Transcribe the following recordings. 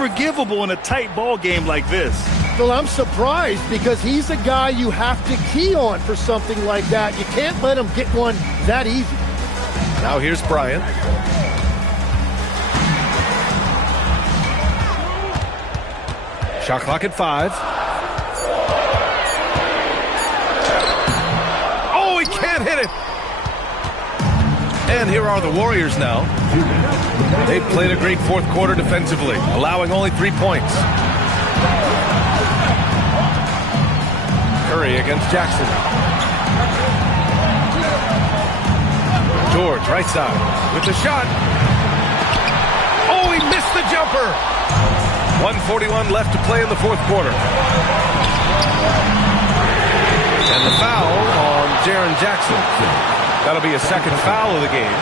Forgivable in a tight ball game like this. Well, I'm surprised because he's a guy you have to key on for something like that. You can't let him get one that easy. Now here's Bryant. Shot clock at 5. Oh, he can't hit it. And here are the Warriors now. They've played a great fourth quarter defensively, allowing only 3 points. Curry against Jackson. George, right side, with the shot. Oh, he missed the jumper. 1:41 left to play in the fourth quarter. And the foul on Jaren Jackson. That'll be a second foul of the game.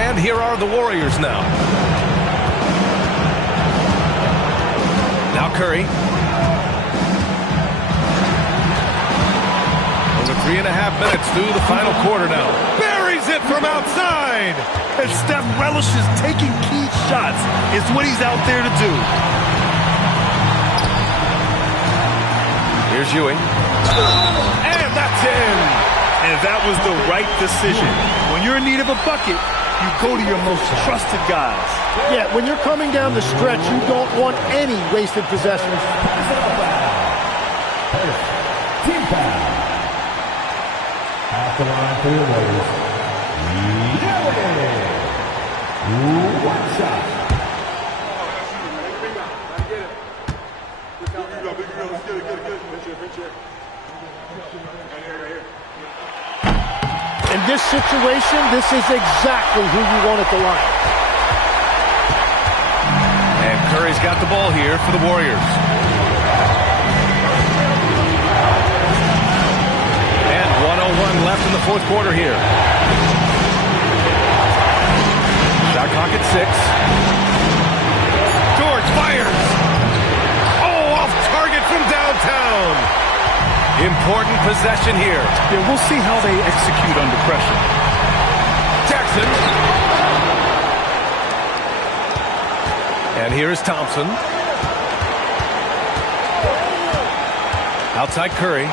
And here are the Warriors now. Now Curry. Over 3.5 minutes through the final quarter now. Buries it from outside. And Steph relishes taking key shots. It's what he's out there to do. Here's Ewing. And that's in. And that was the right decision. When you're in need of a bucket, you go to your most trusted guys. Yeah, when you're coming down the stretch, you don't want any wasted possessions. Team foul. At the line for the Warriors. One shot. In this situation, this is exactly who you want at the line. And Curry's got the ball here for the Warriors. And 1:01 left in the fourth quarter here. Shot clock at 6. George fires. Oh, off target from downtown. Important possession here. Yeah, we'll see how they execute under pressure. Jackson. And here is Thompson. Outside Curry.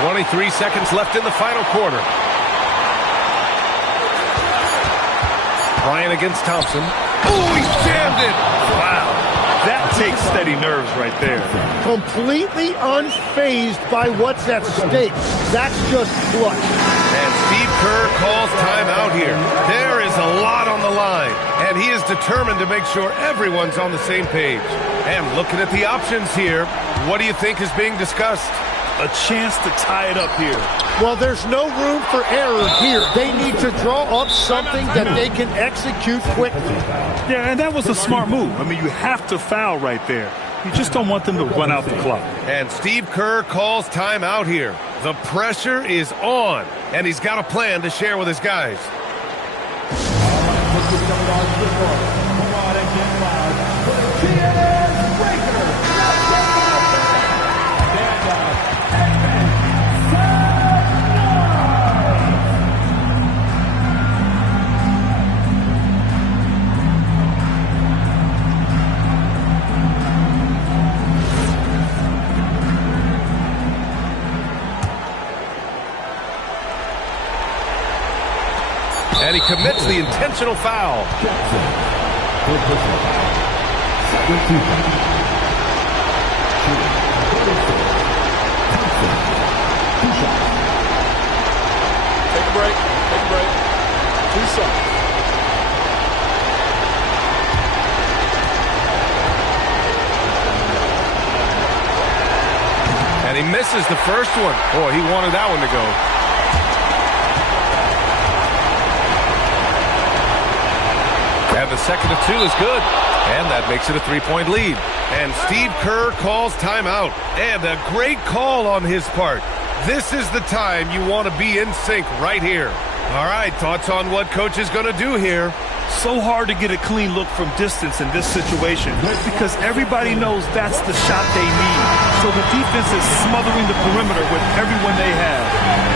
23 seconds left in the final quarter. Bryant against Thompson. Oh, he jammed it. Wow. That takes steady nerves right there. Completely unfazed by what's at stake. That's just clutch. And Steve Kerr calls timeout here. There is a lot on the line, and he is determined to make sure everyone's on the same page. And looking at the options here, what do you think is being discussed? A chance to tie it up here. Well, there's no room for error here. They need to draw up something that they can execute quickly. Yeah, and that was a smart move. I mean, you have to foul right there. You just don't want them to run out the clock. And Steve Kerr calls timeout here. The pressure is on, and he's got a plan to share with his guys. And he commits the intentional foul. Take a break. Take a break. 2 seconds. And he misses the first one. Boy, he wanted that one to go. And the second of 2 is good. And that makes it a 3-point lead. And Steve Kerr calls timeout. And a great call on his part. This is the time you want to be in sync right here. All right, thoughts on what coach is going to do here? so hard to get a clean look from distance in this situation because everybody knows that's the shot they need. So the defense is smothering the perimeter with everyone they have.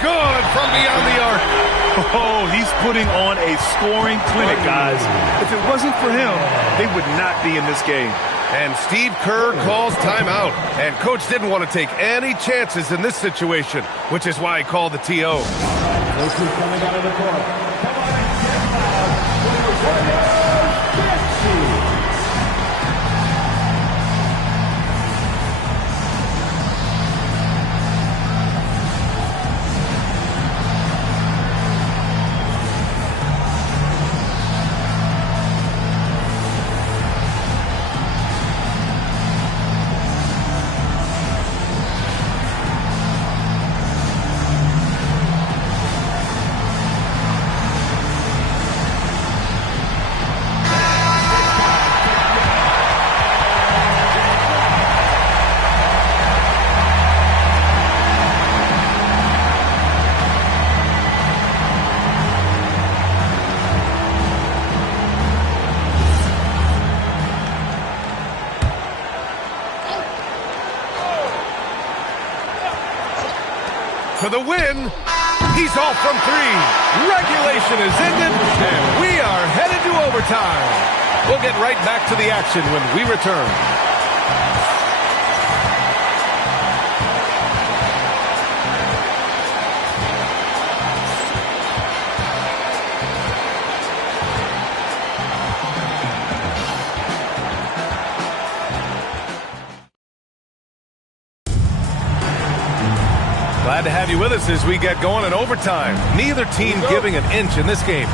Good from beyond the arc. Oh, he's putting on a scoring clinic, guys. If it wasn't for him, they would not be in this game. And Steve Kerr calls timeout. And Coach didn't want to take any chances in this situation, which is why he called the TO. Coach is coming out of the court. Come on and get loud. For the win, he's off from three. Regulation is ended, and we are headed to overtime. We'll get right back to the action when we return. Glad to have you with us as we get going in overtime. Neither team giving an inch in this game.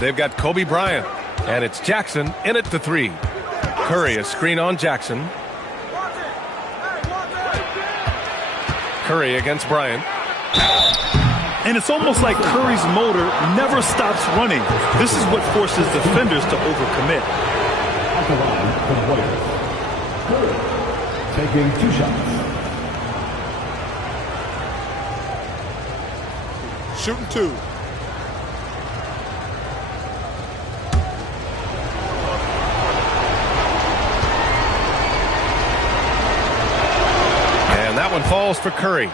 They've got Kobe Bryant, and it's Jackson in at the three. Curry, a screen on Jackson. Curry against Bryant. And it's almost like Curry's motor never stops running. This is what forces defenders to overcommit. At the line for the Warriors. Curry taking 2 shots. Shooting 2. And that one falls for Curry.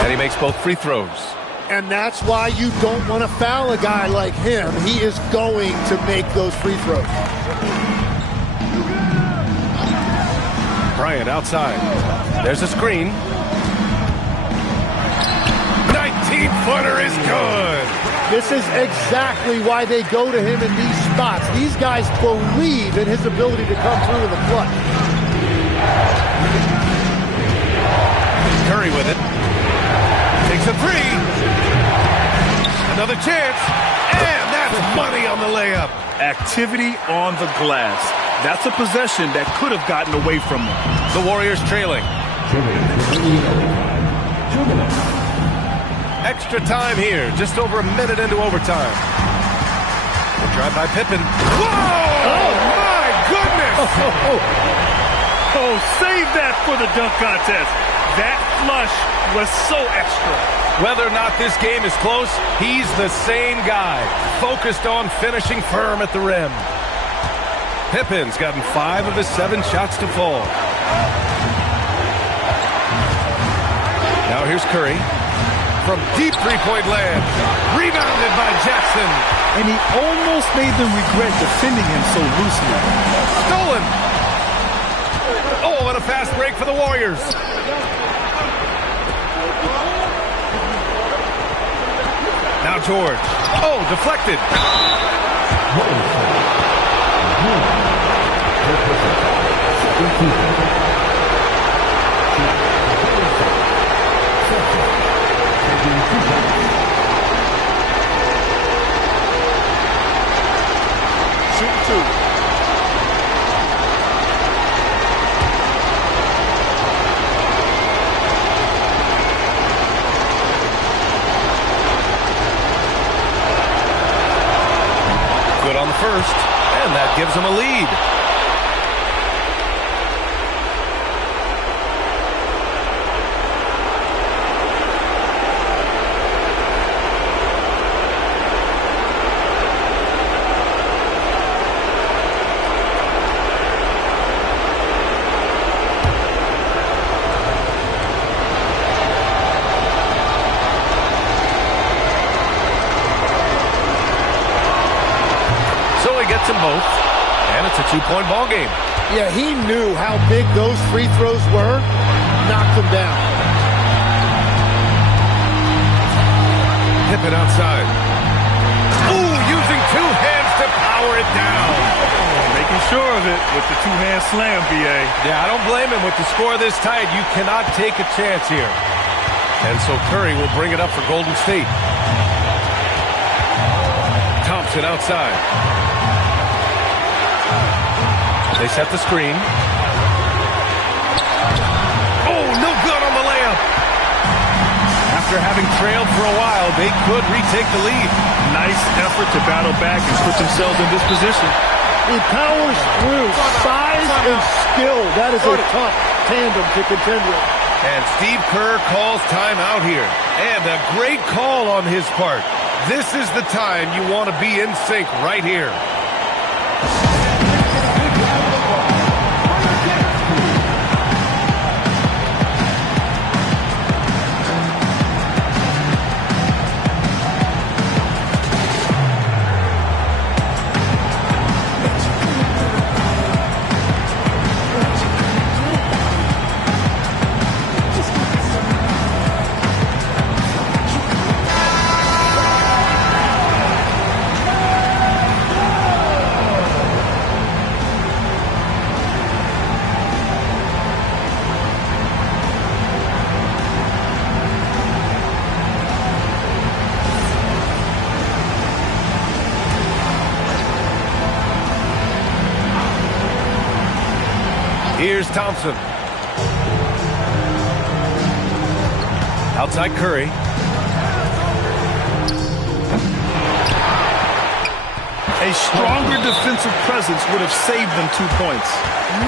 And he makes both free throws. And that's why you don't want to foul a guy like him. He is going to make those free throws. Bryant outside. There's a screen. 19-footer is good. This is exactly why they go to him in these spots. These guys believe in his ability to come through in the clutch. Curry with it. Takes a three. Another chance. And that's money on the layup. Activity on the glass. That's a possession that could have gotten away from them. The Warriors trailing. 2 minutes. Extra time here. Just over a minute into overtime. The drive by Pippen. Whoa! Oh, my goodness! Oh, save that for the dunk contest. That flush was so extra. Whether or not this game is close, he's the same guy, focused on finishing firm at the rim. Pippen's gotten 5 of his 7 shots to fall. Now here's Curry from deep three-point land. Rebounded by Jackson. And he almost made them regret defending him so loosely. Stolen. Oh, and a fast break for the Warriors. Now George. Oh, deflected. Warriors foul. Third person foul. Second team. Taking 2 shots. Shooting 2. Good on the first, and that gives them a lead. Them both, and it's a 2-point ball game. Yeah, he knew how big those free throws were, knocked them down. Pippen outside. Ooh, using 2 hands to power it down. Making sure of it with the 2-hand slam, B.A. Yeah, I don't blame him. With the score this tight, you cannot take a chance here. And so Curry will bring it up for Golden State. Thompson outside. They set the screen. Oh, no good on the layup. After having trailed for a while, they could retake the lead. Nice effort to battle back and put themselves in this position. He powers through. Size and skill. That is a tough tandem to contend with. And Steve Kerr calls timeout here. And a great call on his part. This is the time you want to be in sync right here. Here's Thompson. Outside Curry. A stronger defensive presence would have saved them 2 points.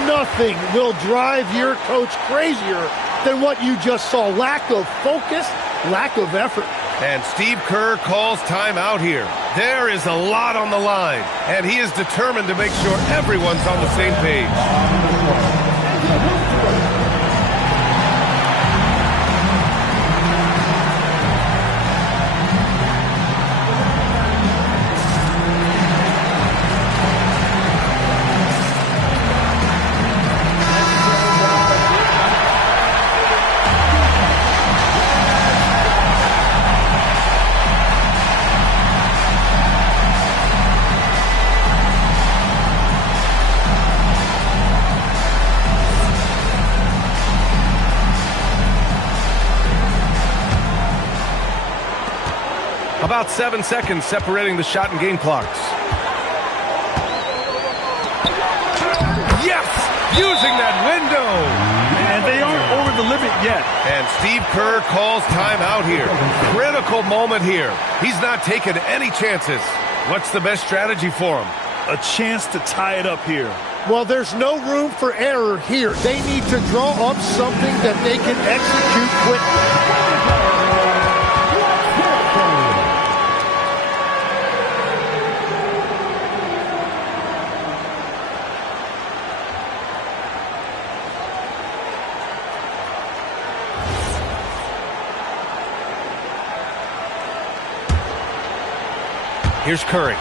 Nothing will drive your coach crazier than what you just saw. Lack of focus, lack of effort. And Steve Kerr calls timeout here. There is a lot on the line, and he is determined to make sure everyone's on the same page. About 7 seconds separating the shot and game clocks. Yes! Using that window! And they aren't over the limit yet. And Steve Kerr calls timeout here. Critical moment here. He's not taking any chances. What's the best strategy for him? A chance to tie it up here. Well, there's no room for error here. They need to draw up something that they can execute quickly. Here's Curry.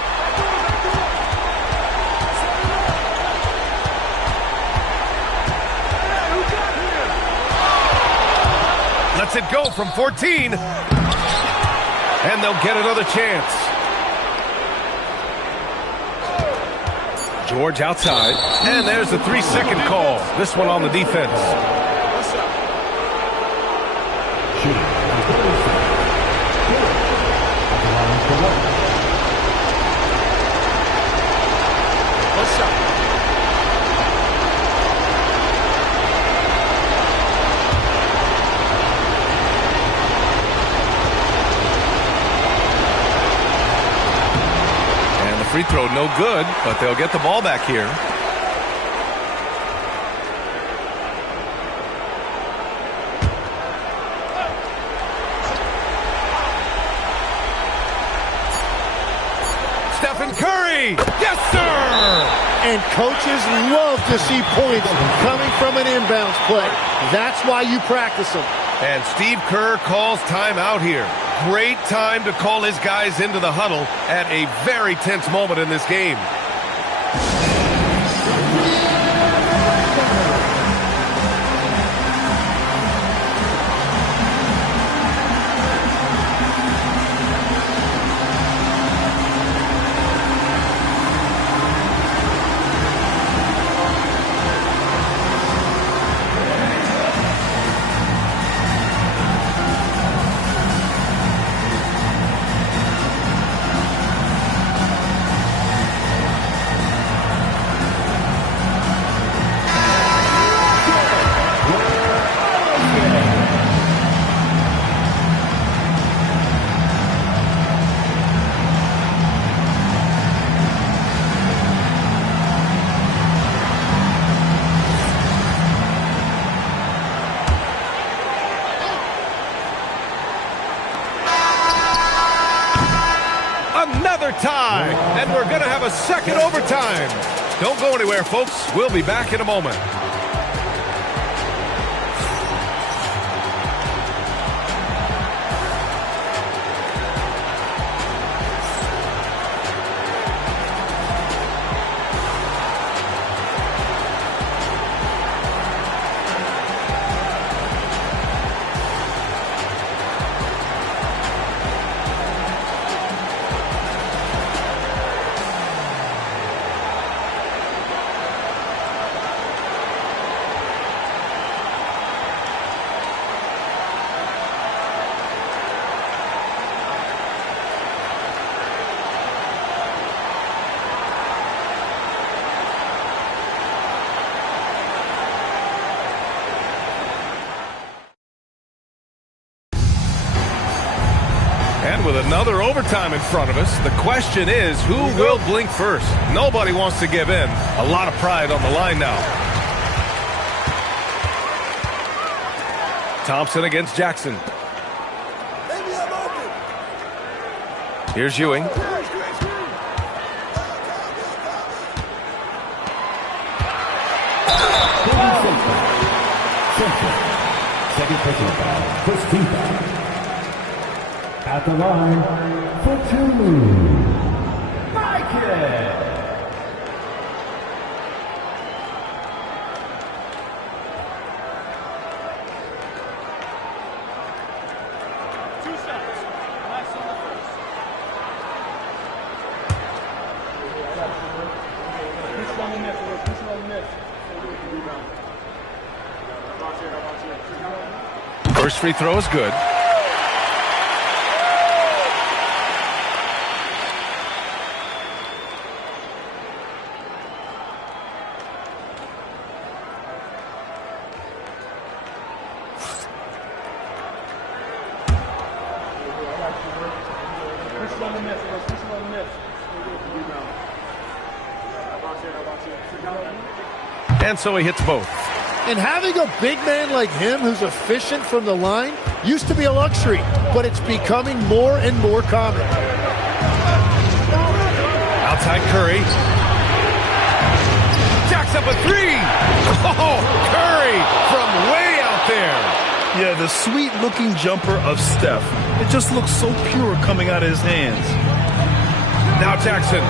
Lets it go from 14. And they'll get another chance. George outside. And there's the 3-second call. This one on the defense. Free throw no good, but they'll get the ball back here. Stephen Curry! Yes, sir! And coaches love to see points coming from an inbounds play. That's why you practice them. And Steve Kerr calls timeout here. Great time to call his guys into the huddle at a very tense moment in this game. Tie, and we're going to have a second overtime. Don't go anywhere, folks. We'll be back in a moment. And with another overtime in front of us, the question is, who will blink first? Nobody wants to give in. A lot of pride on the line now. Thompson against Jackson. Here's Ewing. Second personal foul, first team foul. At the line for two, Mike. First free throw is good. And so he hits both. And having a big man like him who's efficient from the line used to be a luxury, but it's becoming more and more common. Outside Curry. Jacks up a three. Oh, Curry from way out there. Yeah, the sweet-looking jumper of Steph. It just looks so pure coming out of his hands. Now Jackson.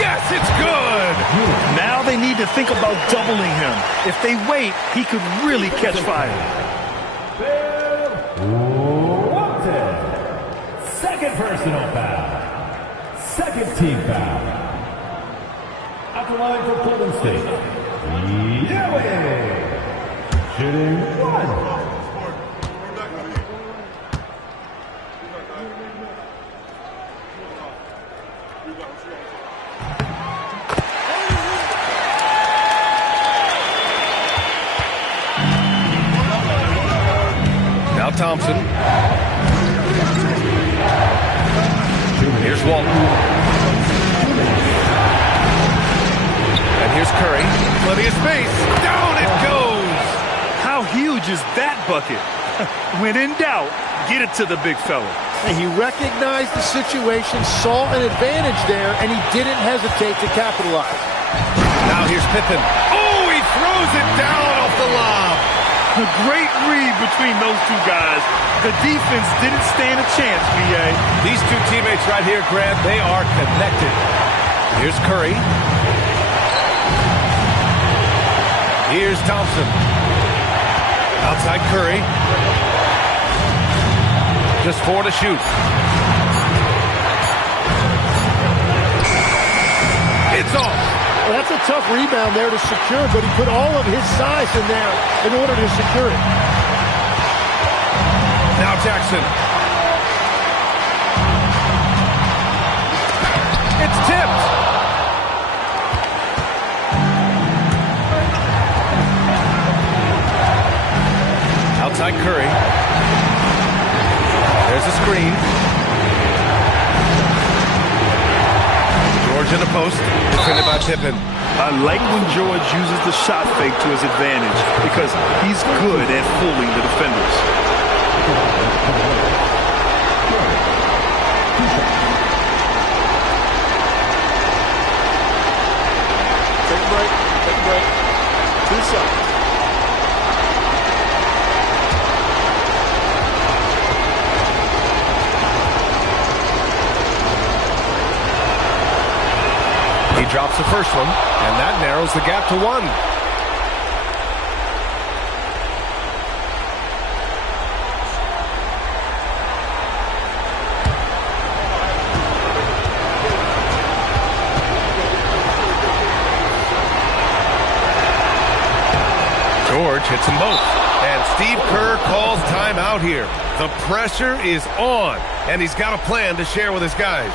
Yes, it's good. Now they need to think about doubling him. If they wait, he could really catch fire. Second personal foul. Second team foul. At the line for Golden State, Ewing. Shooting one. Now Thompson. Here's Walton. And here's Curry. Plenty of space. Down it goes. How huge is that bucket? When in doubt, get it to the big fella. And he recognized the situation, saw an advantage there, and he didn't hesitate to capitalize. Now here's Pippen. Oh, he throws it down off the lob. A great read between those two guys. The defense didn't stand a chance, B.A. These two teammates right here, Grant, they are connected. Here's Curry. Here's Thompson. Outside Curry. Just 4 to shoot. It's off. Well, that's a tough rebound there to secure, but he put all of his size in there in order to secure it. Now Jackson. It's tipped. Outside Curry. There's a screen. George in the post, defended by Pippen. I like when George uses the shot fake to his advantage because he's good at fooling the defenders. Take a break. Take a break. 2 seconds. He drops the first one, and that narrows the gap to 1. George hits them both. And Steve Kerr calls timeout here. The pressure is on, and he's got a plan to share with his guys.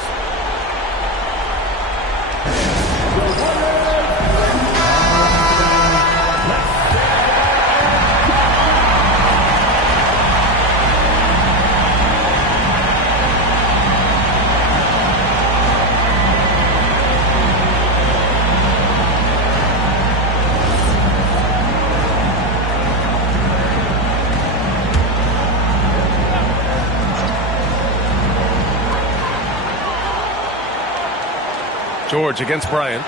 George against Bryant.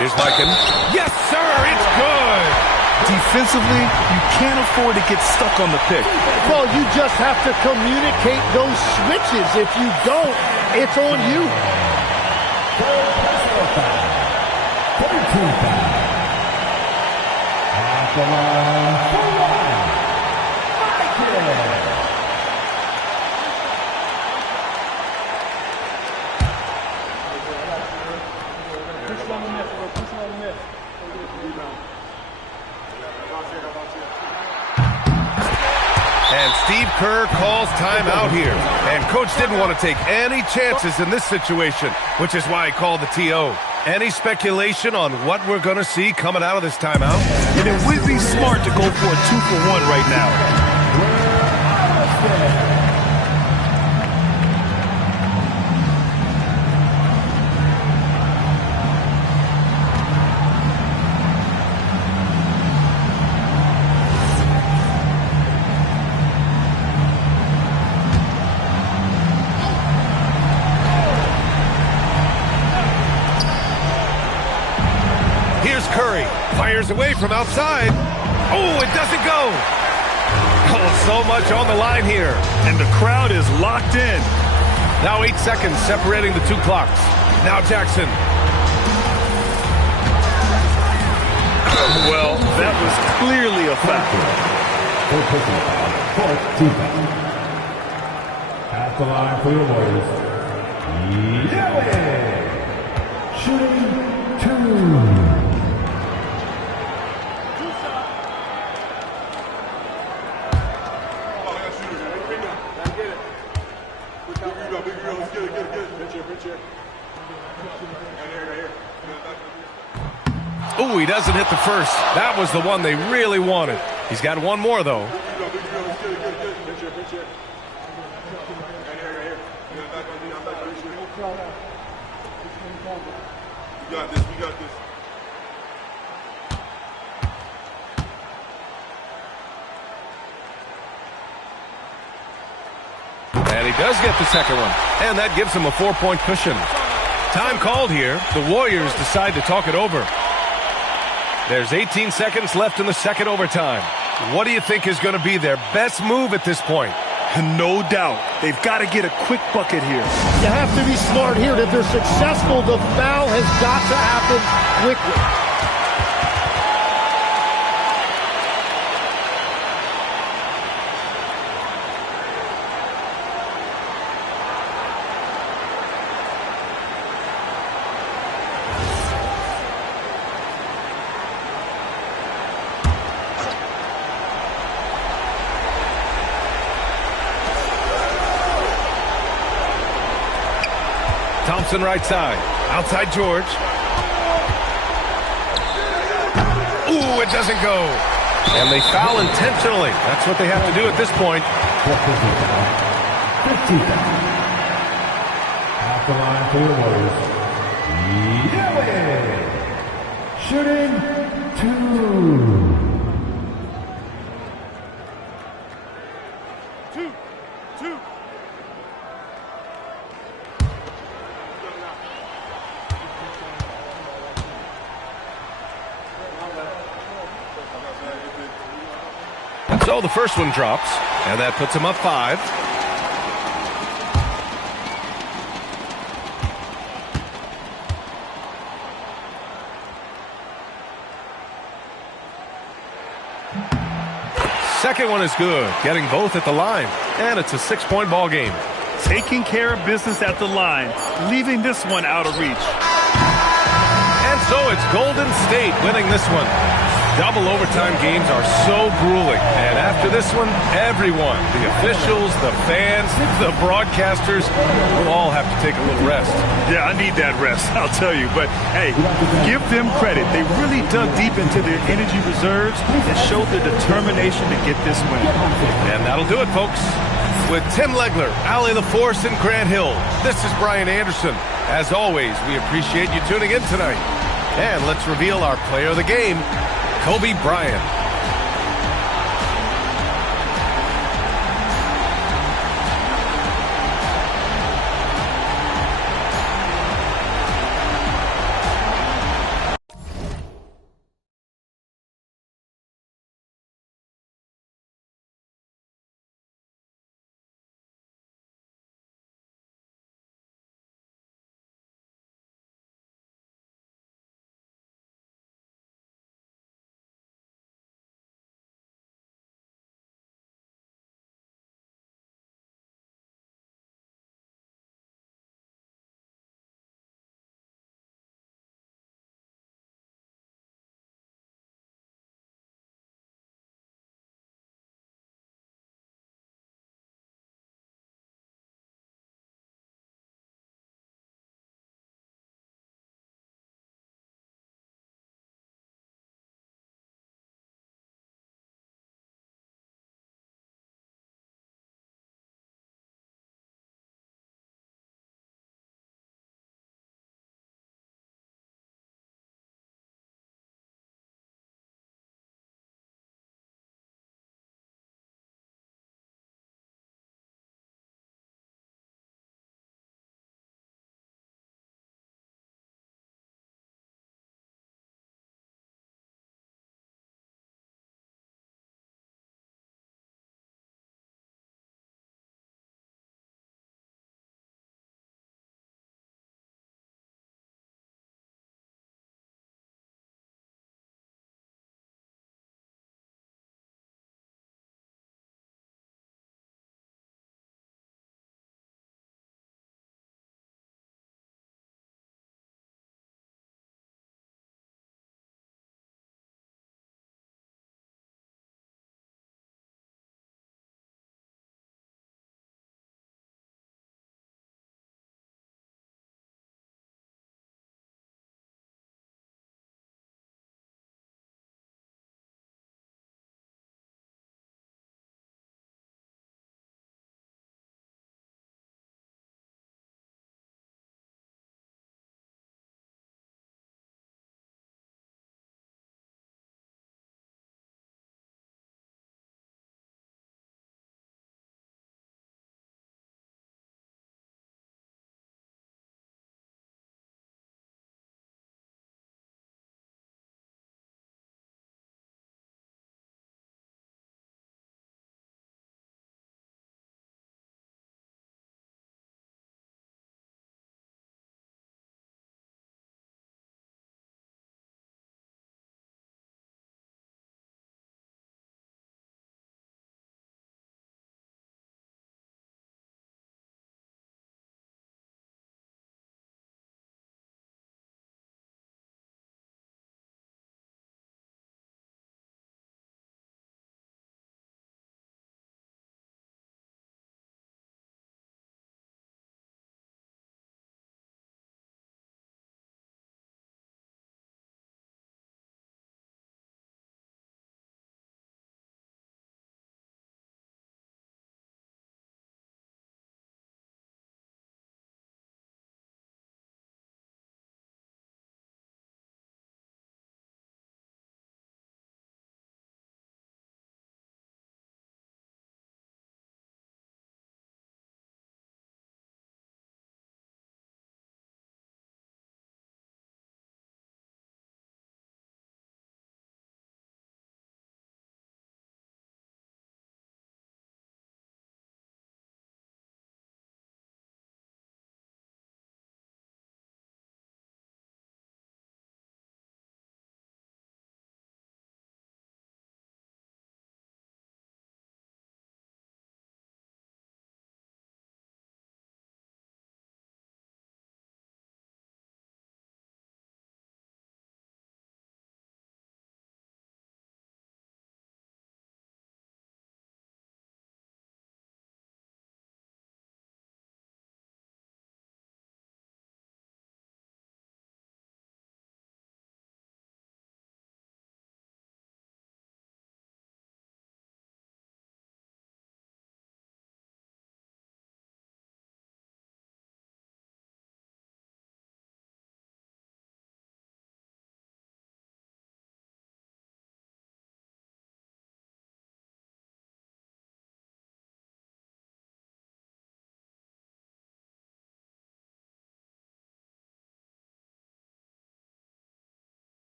Here's Mikan. Yes, sir, it's good. Defensively, you can't afford to get stuck on the pick. Well, you just have to communicate those switches. If you don't, it's on you. Third personal foul. Third team foul. At the line for one. Mikan. And Steve Kerr calls timeout here. And Coach didn't want to take any chances in this situation, which is why he called the TO. Any speculation on what we're going to see coming out of this timeout? And it would be smart to go for a 2-for-1 right now. Curry fires away from outside. Oh, it doesn't go. Oh, so much on the line here. And the crowd is locked in. Now 8 seconds separating the two clocks. Now Jackson. Well, that was clearly a foul. For personal foul, fourth team foul. At the line for your Warriors, Yahweh! Shooting 2. Ooh, he doesn't hit the first. That was the one they really wanted. He's got one more, though. We got this. And he does get the second one. And that gives him a 4-point cushion. Time called here. The Warriors decide to talk it over. There's 18 seconds left in the second overtime. What do you think is going to be their best move at this point? No doubt. They've got to get a quick bucket here. You have to be smart here. If they're successful, the foul has got to happen quickly. Thompson right side. Outside George. Ooh, it doesn't go. And they foul intentionally. That's what they have to do at this point. 15 foul. At the line for your Warriors, Yahweh! Shooting 2. So the first one drops, and that puts him up 5. Second one is good, getting both at the line, and it's a 6-point ball game. Taking care of business at the line, leaving this one out of reach. And so it's Golden State winning this one. Double overtime games are so grueling. And after this one, everyone, the officials, the fans, the broadcasters, will all have to take a little rest. Yeah, I need that rest, I'll tell you. But, hey, give them credit. They really dug deep into their energy reserves and showed the determination to get this win. And that'll do it, folks. With Tim Legler, Allie LaForce, and Grant Hill, this is Brian Anderson. As always, we appreciate you tuning in tonight. And let's reveal our player of the game, Kobe Bryant.